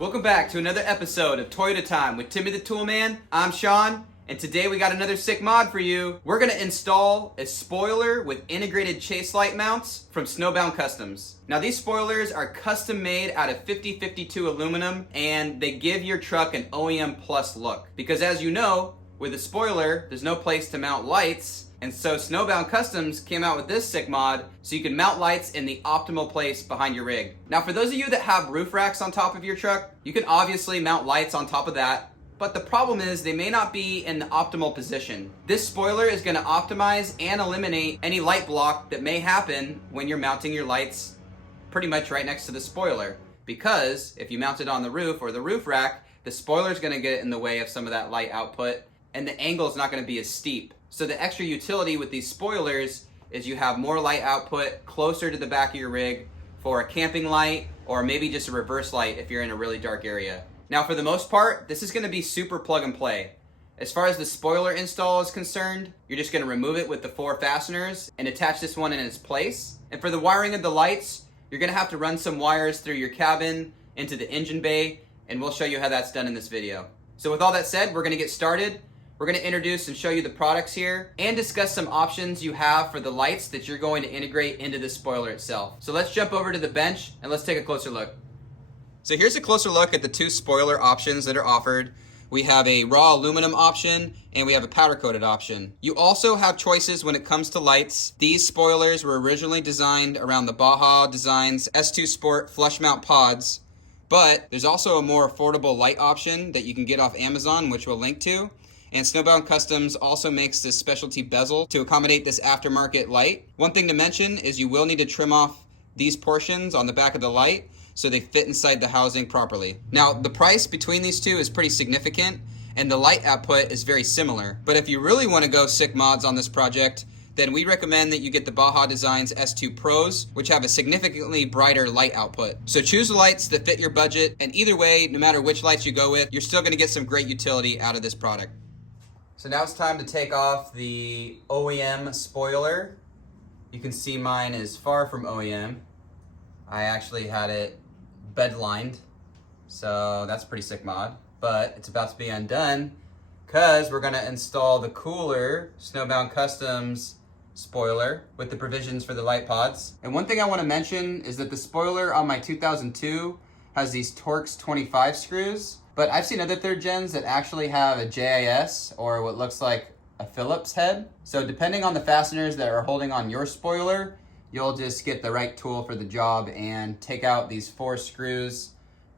Welcome back to another episode of Toyota Time with Timmy the Toolman. I'm Sean, and today we got another sick mod for you. We're going to install a spoiler with integrated chase light mounts from Snowbound Customs. Now these spoilers are custom made out of 5052 aluminum, and they give your truck an OEM Plus look. Because as you know, with a spoiler, there's no place to mount lights, and so Snowbound Customs came out with this sick mod so you can mount lights in the optimal place behind your rig. Now for those of you that have roof racks on top of your truck, you can obviously mount lights on top of that, but the problem is they may not be in the optimal position. This spoiler is going to optimize and eliminate any light block that may happen when you're mounting your lights pretty much right next to the spoiler. Because if you mount it on the roof or the roof rack, the spoiler is going to get in the way of some of that light output, and the angle is not going to be as steep. So the extra utility with these spoilers is you have more light output closer to the back of your rig for a camping light or maybe just a reverse light if you're in a really dark area. Now for the most part, this is going to be super plug and play. As far as the spoiler install is concerned, you're just going to remove it with the 4 fasteners and attach this one in its place. And for the wiring of the lights, you're going to have to run some wires through your cabin into the engine bay, and we'll show you how that's done in this video. So with all that said, we're going to get started. We're going to introduce and show you the products here and discuss some options you have for the lights that you're going to integrate into the spoiler itself. So let's jump over to the bench and let's take a closer look. So here's a closer look at the 2 spoiler options that are offered. We have a raw aluminum option and we have a powder coated option. You also have choices when it comes to lights. These spoilers were originally designed around the Baja Designs S2 Sport flush mount pods, but there's also a more affordable light option that you can get off Amazon, which we'll link to. And Snowbound Customs also makes this specialty bezel to accommodate this aftermarket light. One thing to mention is you will need to trim off these portions on the back of the light so they fit inside the housing properly. Now, the price between these two is pretty significant, and the light output is very similar. But if you really want to go sick mods on this project, then we recommend that you get the Baja Designs S2 Pros, which have a significantly brighter light output. So choose the lights that fit your budget, and either way, no matter which lights you go with, you're still going to get some great utility out of this product. So now it's time to take off the OEM spoiler. You can see mine is far from OEM. I actually had it bed lined, so that's a pretty sick mod. But it's about to be undone because we're gonna install the cooler Snowbound Customs spoiler with the provisions for the light pods. And one thing I wanna mention is that the spoiler on my 2002 has these Torx 25 screws. But I've seen other 3rd gens that actually have a JIS or what looks like a Phillips head. So depending on the fasteners that are holding on your spoiler, you'll just get the right tool for the job and take out these 4 screws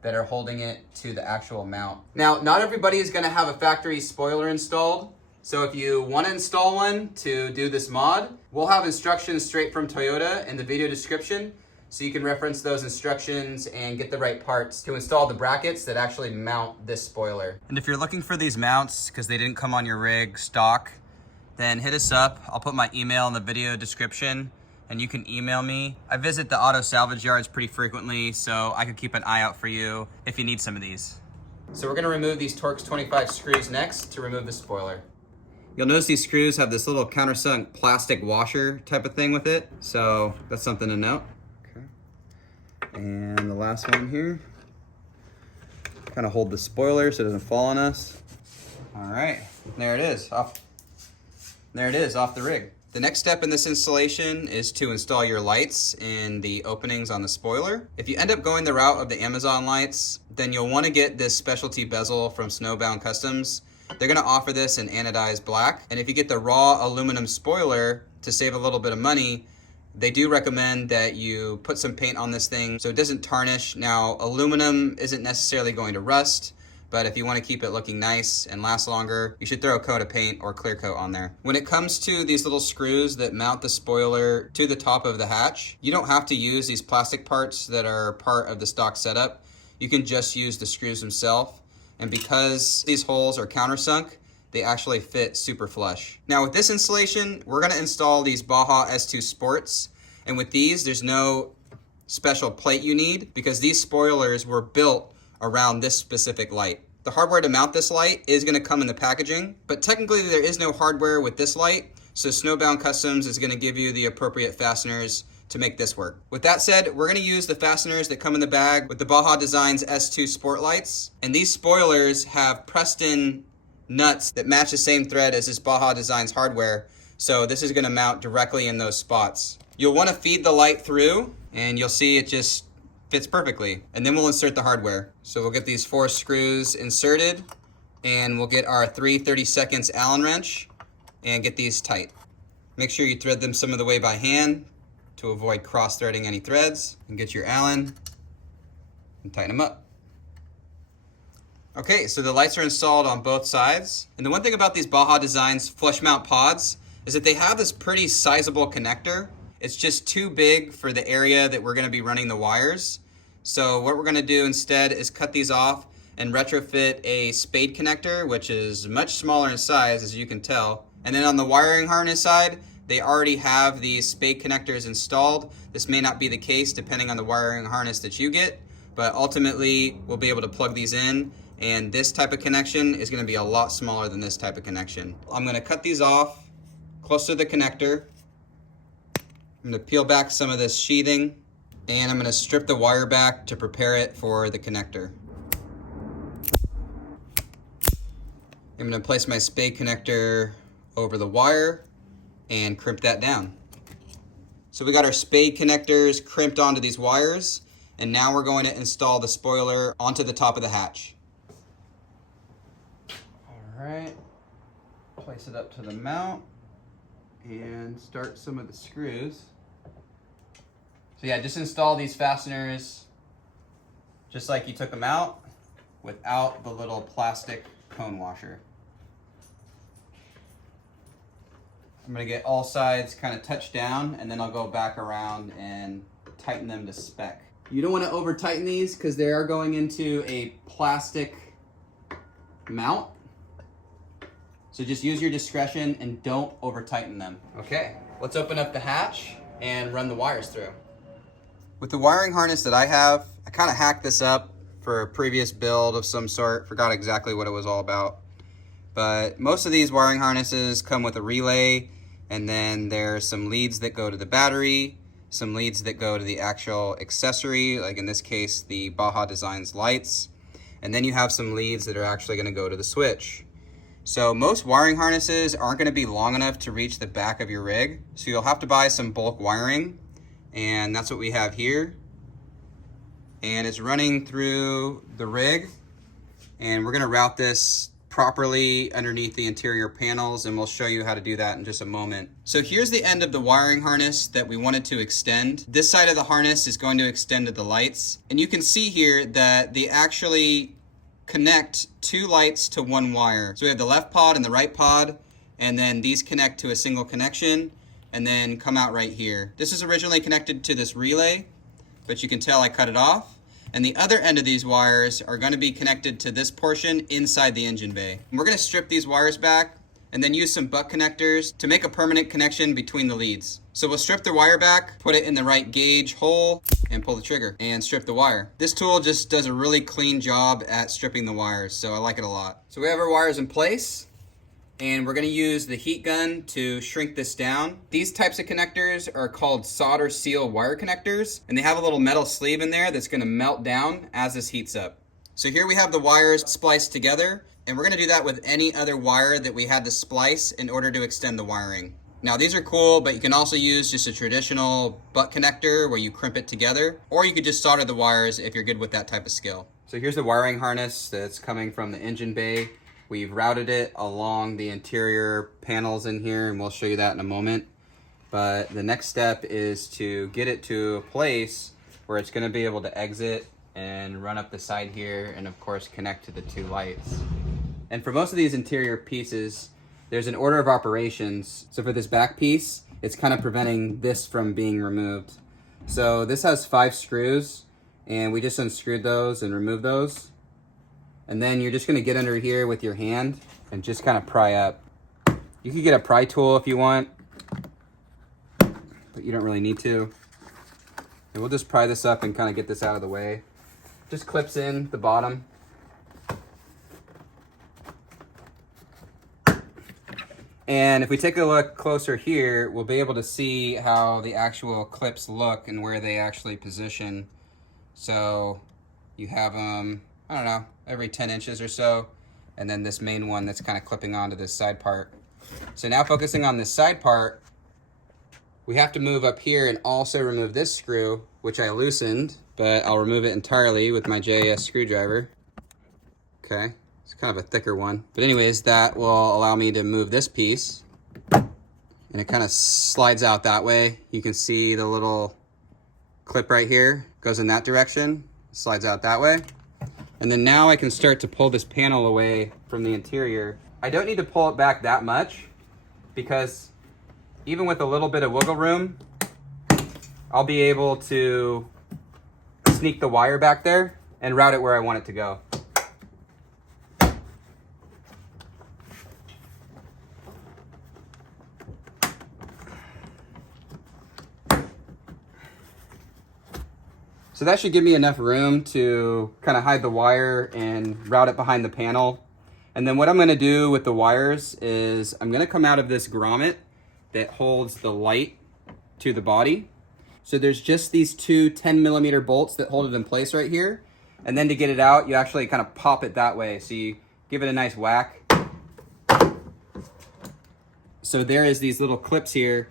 that are holding it to the actual mount. Now, not everybody is gonna have a factory spoiler installed. So if you wanna install one to do this mod, we'll have instructions straight from Toyota in the video description, so you can reference those instructions and get the right parts to install the brackets that actually mount this spoiler. And if you're looking for these mounts because they didn't come on your rig stock, then hit us up. I'll put my email in the video description and you can email me. I visit the auto salvage yards pretty frequently, so I could keep an eye out for you if you need some of these. So we're gonna remove these Torx 25 screws next to remove the spoiler. You'll notice these screws have this little countersunk plastic washer type of thing with it, so that's something to note. And the last one here, kind of hold the spoiler so it doesn't fall on us. All right, there it is, off the rig. The next step in this installation is to install your lights in the openings on the spoiler. If you end up going the route of the Amazon lights, then you'll want to get this specialty bezel from Snowbound Customs. They're going to offer this in anodized black. And if you get the raw aluminum spoiler to save a little bit of money, they do recommend that you put some paint on this thing so it doesn't tarnish. Now, aluminum isn't necessarily going to rust, but if you want to keep it looking nice and last longer, you should throw a coat of paint or clear coat on there. When it comes to these little screws that mount the spoiler to the top of the hatch, you don't have to use these plastic parts that are part of the stock setup. You can just use the screws themselves. And because these holes are countersunk, they actually fit super flush. Now with this installation, we're gonna install these Baja S2 Sports. And with these, there's no special plate you need because these spoilers were built around this specific light. The hardware to mount this light is gonna come in the packaging, but technically there is no hardware with this light, so Snowbound Customs is gonna give you the appropriate fasteners to make this work. With that said, we're gonna use the fasteners that come in the bag with the Baja Designs S2 Sport Lights. And these spoilers have pressed-in nuts that match the same thread as this Baja Designs hardware. So this is gonna mount directly in those spots. You'll wanna feed the light through and you'll see it just fits perfectly. And then we'll insert the hardware. So we'll get these 4 screws inserted and we'll get our 3 30-seconds Allen wrench and get these tight. Make sure you thread them some of the way by hand to avoid cross-threading any threads, and get your Allen and tighten them up. Okay, so the lights are installed on both sides. And the one thing about these Baja Designs flush mount pods is that they have this pretty sizable connector. It's just too big for the area that we're gonna be running the wires. So what we're gonna do instead is cut these off and retrofit a spade connector, which is much smaller in size, as you can tell. And then on the wiring harness side, they already have these spade connectors installed. This may not be the case depending on the wiring harness that you get, but ultimately we'll be able to plug these in, and this type of connection is gonna be a lot smaller than this type of connection. I'm gonna cut these off close to the connector. I'm gonna peel back some of this sheathing, and I'm gonna strip the wire back to prepare it for the connector. I'm gonna place my spade connector over the wire and crimp that down. So we got our spade connectors crimped onto these wires, and now we're going to install the spoiler onto the top of the hatch. All right, place it up to the mount and start some of the screws. So yeah, just install these fasteners just like you took them out, without the little plastic cone washer. I'm gonna get all sides kind of touched down, and then I'll go back around and tighten them to spec. You don't want to over tighten these because they are going into a plastic mount. So just use your discretion and don't over tighten them. Okay, let's open up the hatch and run the wires through. With the wiring harness that I have, I kind of hacked this up for a previous build of some sort. Forgot exactly what it was all about. But most of these wiring harnesses come with a relay, and then there's some leads that go to the battery, some leads that go to the actual accessory, like in this case, the Baja Designs lights. And then you have some leads that are actually gonna go to the switch. So most wiring harnesses aren't gonna be long enough to reach the back of your rig. So you'll have to buy some bulk wiring, and that's what we have here. And it's running through the rig, and we're gonna route this properly underneath the interior panels, and we'll show you how to do that in just a moment. So here's the end of the wiring harness that we wanted to extend. This side of the harness is going to extend to the lights, and you can see here that they actually connect 2 lights to 1 wire. So we have the left pod and the right pod, and then these connect to a single connection and then come out right here. This is originally connected to this relay, but you can tell I cut it off. And the other end of these wires are going to be connected to this portion inside the engine bay. And we're going to strip these wires back and then use some butt connectors to make a permanent connection between the leads. So we'll strip the wire back, put it in the right gauge hole, and pull the trigger and strip the wire. This tool just does a really clean job at stripping the wires, so I like it a lot. So we have our wires in place, and we're gonna use the heat gun to shrink this down. These types of connectors are called solder seal wire connectors, and they have a little metal sleeve in there that's gonna melt down as this heats up. So here we have the wires spliced together, and we're gonna do that with any other wire that we had to splice in order to extend the wiring. Now these are cool, but you can also use just a traditional butt connector where you crimp it together, or you could just solder the wires if you're good with that type of skill. So here's the wiring harness that's coming from the engine bay. We've routed it along the interior panels in here, and we'll show you that in a moment. But the next step is to get it to a place where it's gonna be able to exit and run up the side here, and of course connect to the 2 lights. And for most of these interior pieces, there's an order of operations. So for this back piece, it's kind of preventing this from being removed. So this has 5 screws, and we just unscrewed those and removed those. And then you're just gonna get under here with your hand and just kind of pry up. You could get a pry tool if you want, but you don't really need to. And we'll just pry this up and kind of get this out of the way. Just clips in the bottom. And if we take a look closer here, we'll be able to see how the actual clips look and where they actually position. So you have them, I don't know, every 10 inches or so. And then this main one that's kind of clipping onto this side part. So now focusing on this side part, we have to move up here and also remove this screw, which I loosened, but I'll remove it entirely with my JS screwdriver. Okay. It's kind of a thicker one. But anyways, that will allow me to move this piece. And it kind of slides out that way. You can see the little clip right here goes in that direction. Slides out that way. And then now I can start to pull this panel away from the interior. I don't need to pull it back that much because even with a little bit of wiggle room, I'll be able to sneak the wire back there and route it where I want it to go. So that should give me enough room to kind of hide the wire and route it behind the panel. And then what I'm gonna do with the wires is I'm gonna come out of this grommet that holds the light to the body. So there's just these two 10mm bolts that hold it in place right here. And then to get it out, you actually kind of pop it that way. So you give it a nice whack. So there is these little clips here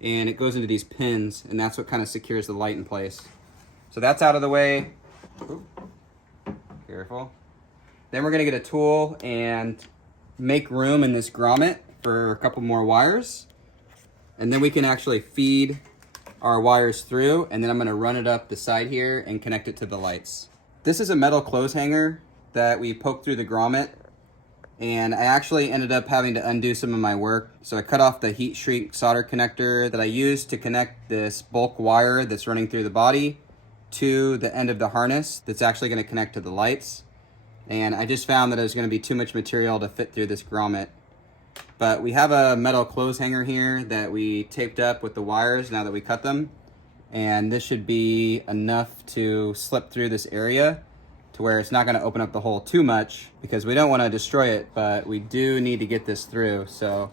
and it goes into these pins and that's what kind of secures the light in place. So that's out of the way. Ooh, careful. Then we're gonna get a tool and make room in this grommet for a couple more wires. And then we can actually feed our wires through, and then I'm gonna run it up the side here and connect it to the lights. This is a metal clothes hanger that we poked through the grommet, and I actually ended up having to undo some of my work. So I cut off the heat shrink solder connector that I used to connect this bulk wire that's running through the body to the end of the harness that's actually going to connect to the lights. And I just found that it was going to be too much material to fit through this grommet. But we have a metal clothes hanger here that we taped up with the wires now that we cut them. And this should be enough to slip through this area to where it's not going to open up the hole too much because we don't want to destroy it, but we do need to get this through. So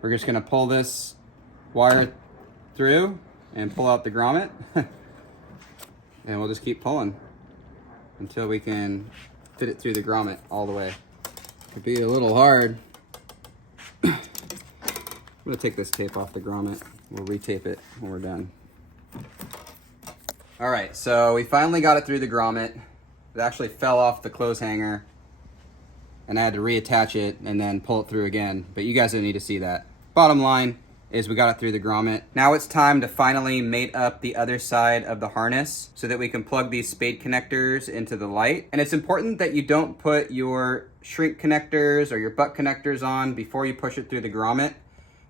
we're just going to pull this wire through and pull out the grommet. And we'll just keep pulling until we can fit it through the grommet all the way. Could be a little hard. I'm gonna take this tape off the grommet. We'll retape it when we're done. All right, so we finally got it through the grommet. It actually fell off the clothes hanger and I had to reattach it and then pull it through again, but you guys don't need to see that. Bottom line is we got it through the grommet. Now it's time to finally mate up the other side of the harness so that we can plug these spade connectors into the light. And it's important that you don't put your shrink connectors or your butt connectors on before you push it through the grommet,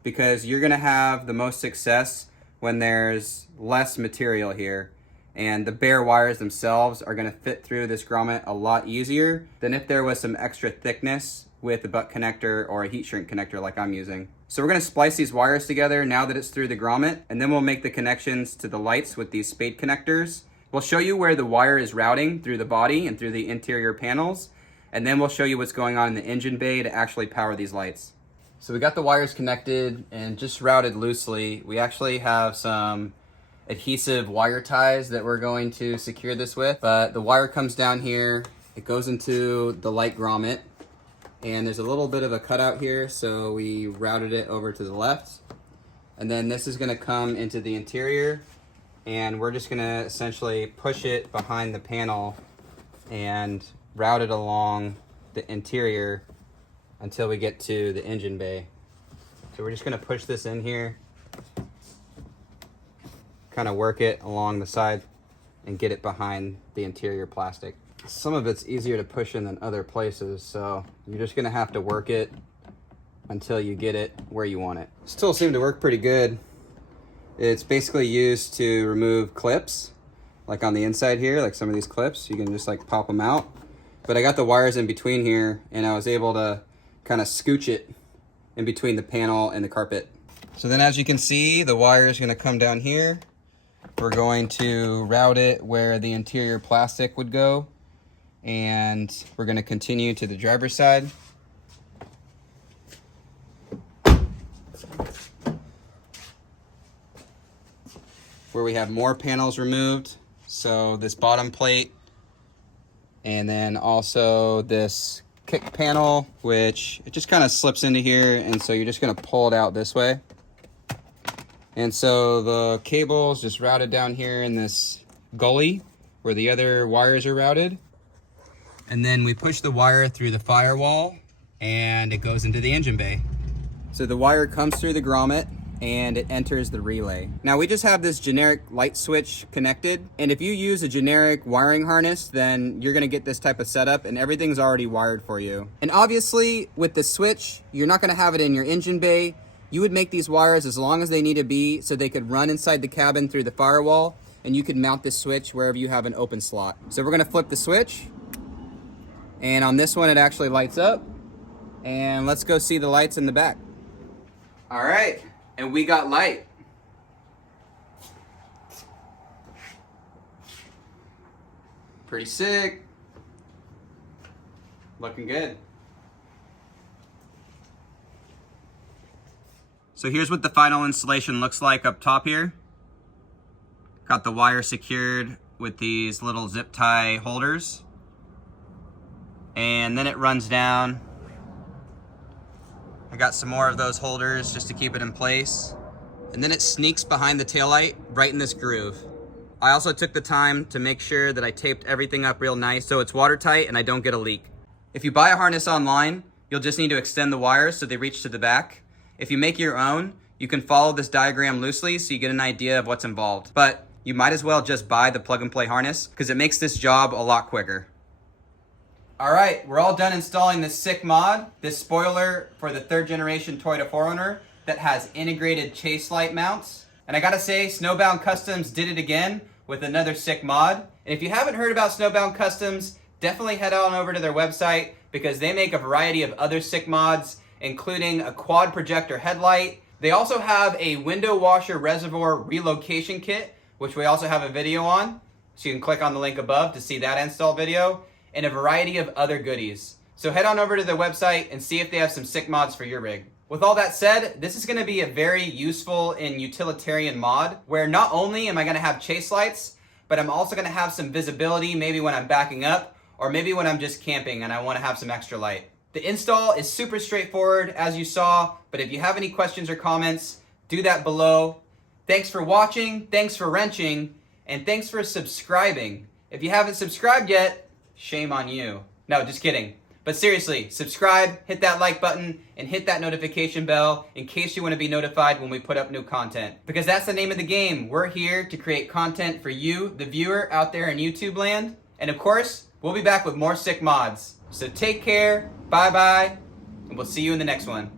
because you're gonna have the most success when there's less material here. And the bare wires themselves are gonna fit through this grommet a lot easier than if there was some extra thickness with a butt connector or a heat shrink connector like I'm using. So we're gonna splice these wires together now that it's through the grommet, and then we'll make the connections to the lights with these spade connectors. We'll show you where the wire is routing through the body and through the interior panels, and then we'll show you what's going on in the engine bay to actually power these lights. So we got the wires connected and just routed loosely. We actually have some adhesive wire ties that we're going to secure this with, but the wire comes down here, it goes into the light grommet, and there's a little bit of a cutout here, so we routed it over to the left. And then this is gonna come into the interior, and we're just gonna essentially push it behind the panel and route it along the interior until we get to the engine bay. So we're just gonna push this in here, kind of work it along the side and get it behind the interior plastic. Some of it's easier to push in than other places, so you're just gonna have to work it until you get it where you want it. This tool seemed to work pretty good. It's basically used to remove clips, like on the inside here, like some of these clips, you can just like pop them out. But I got the wires in between here and I was able to kind of scooch it in between the panel and the carpet. So then as you can see, the wire is gonna come down here. We're going to route it where the interior plastic would go, and we're going to continue to the driver's side. where we have more panels removed. So this bottom plate, and then also this kick panel, which it just kind of slips into here, and so you're just going to pull it out this way. And so the cable is just routed down here in this gully where the other wires are routed. And then we push the wire through the firewall and it goes into the engine bay. So the wire comes through the grommet and it enters the relay. Now we just have this generic light switch connected, and if you use a generic wiring harness, then you're gonna get this type of setup and everything's already wired for you. And obviously with the switch, you're not gonna have it in your engine bay. You would make these wires as long as they need to be so they could run inside the cabin through the firewall, and you could mount this switch wherever you have an open slot. So we're gonna flip the switch, and on this one it actually lights up, and let's go see the lights in the back. All right, and we got light. Pretty sick. Looking good. So here's what the final installation looks like up top here. Got the wire secured with these little zip tie holders. And then it runs down. I got some more of those holders just to keep it in place. And then it sneaks behind the taillight right in this groove. I also took the time to make sure that I taped everything up real nice so it's watertight and I don't get a leak. If you buy a harness online, you'll just need to extend the wires so they reach to the back. If you make your own, you can follow this diagram loosely so you get an idea of what's involved. But you might as well just buy the plug and play harness because it makes this job a lot quicker. All right, we're all done installing this sick mod, this spoiler for the 3rd generation Toyota 4Runner that has integrated chase light mounts. And I gotta say, Snowbound Customs did it again with another sick mod. And if you haven't heard about Snowbound Customs, definitely head on over to their website because they make a variety of other sick mods, including a quad projector headlight. They also have a window washer reservoir relocation kit, which we also have a video on. So you can click on the link above to see that install video, and a variety of other goodies. So head on over to their website and see if they have some sick mods for your rig. With all that said, this is gonna be a very useful and utilitarian mod where not only am I gonna have chase lights, but I'm also gonna have some visibility maybe when I'm backing up or maybe when I'm just camping and I wanna have some extra light. The install is super straightforward as you saw, but if you have any questions or comments, do that below. Thanks for watching, thanks for wrenching, and thanks for subscribing. If you haven't subscribed yet, shame on you. No, just kidding. But seriously, subscribe, hit that like button, and hit that notification bell in case you want to be notified when we put up new content. Because that's the name of the game. We're here to create content for you, the viewer out there in YouTube land. And of course, we'll be back with more sick mods. So take care, bye-bye, and we'll see you in the next one.